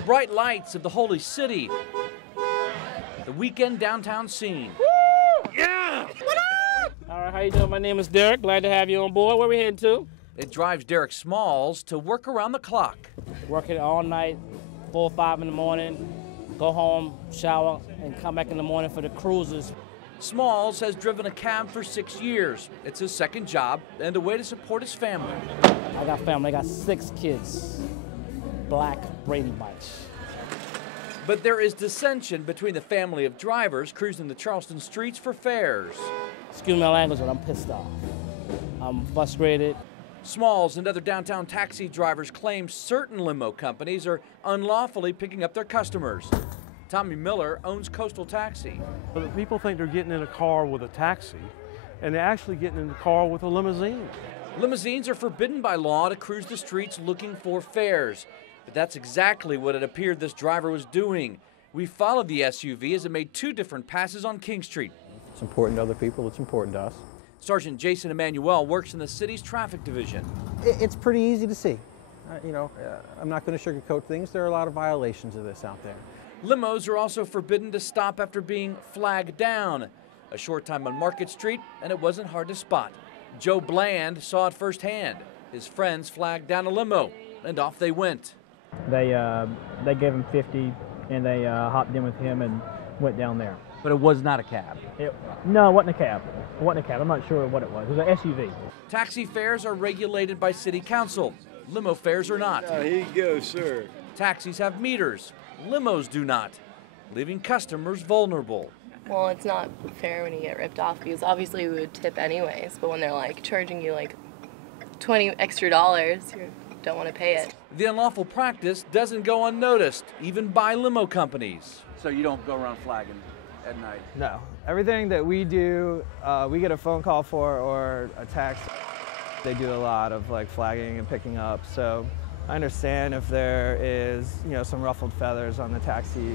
the bright lights of the holy city, the weekend downtown scene. Woo! Yeah! All right, how you doing? My name is Derek. Glad to have you on board. Where we heading to? It drives Derek Smalls to work around the clock. Working all night, 4 or 5 in the morning, go home, shower, and come back in the morning for the cruises. Smalls has driven a cab for 6 years. It's his second job and a way to support his family. I got family. I got 6 kids. Black Brady Bunch. But there is dissension between the family of drivers cruising the Charleston streets for fares. Excuse my language, but I'm pissed off. I'm frustrated. Smalls and other downtown taxi drivers claim certain limo companies are unlawfully picking up their customers. Tommy Miller owns Coastal Taxi. But people think they're getting in a car with a taxi, and they're actually getting in the car with a limousine. Limousines are forbidden by law to cruise the streets looking for fares. But that's exactly what it appeared this driver was doing. We followed the SUV as it made 2 different passes on King Street. It's important to other people, it's important to us. Sergeant Jason Emanuel works in the city's traffic division. It's pretty easy to see. I'm not going to sugarcoat things. There are a lot of violations of this out there. Limos are also forbidden to stop after being flagged down. A short time on Market Street, and it wasn't hard to spot. Joe Bland saw it firsthand. His friends flagged down a limo, and off they went. They gave him 50, and they hopped in with him and went down there. But it was not a cab. No, it wasn't a cab. It wasn't a cab. I'm not sure what it was. It was an SUV. Taxi fares are regulated by city council. Limo fares are not. Here you go, sir. Taxis have meters. Limos do not, leaving customers vulnerable. Well, it's not fair when you get ripped off because obviously we would tip anyways, but when they're like charging you like $20 extra, you don't want to pay it. The unlawful practice doesn't go unnoticed, even by limo companies. So you don't go around flagging at night? No. Everything that we do, we get a phone call for or a text. They do a lot of like flagging and picking up. So I understand if there is, some ruffled feathers on the taxi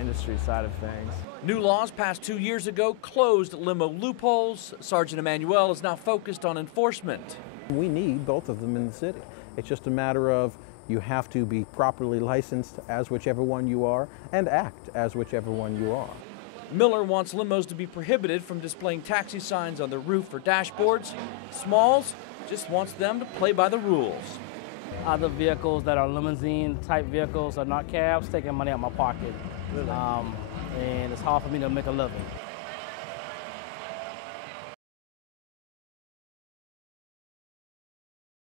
industry side of things. New laws passed 2 years ago closed limo loopholes. Sergeant Emanuel is now focused on enforcement. We need both of them in the city. It's just a matter of you have to be properly licensed as whichever one you are and act as whichever one you are. Miller wants limos to be prohibited from displaying taxi signs on their roof or dashboards. Smalls just wants them to play by the rules. Other vehicles that are limousine-type vehicles are not cabs, taking money out of my pocket. And it's hard for me to make a living.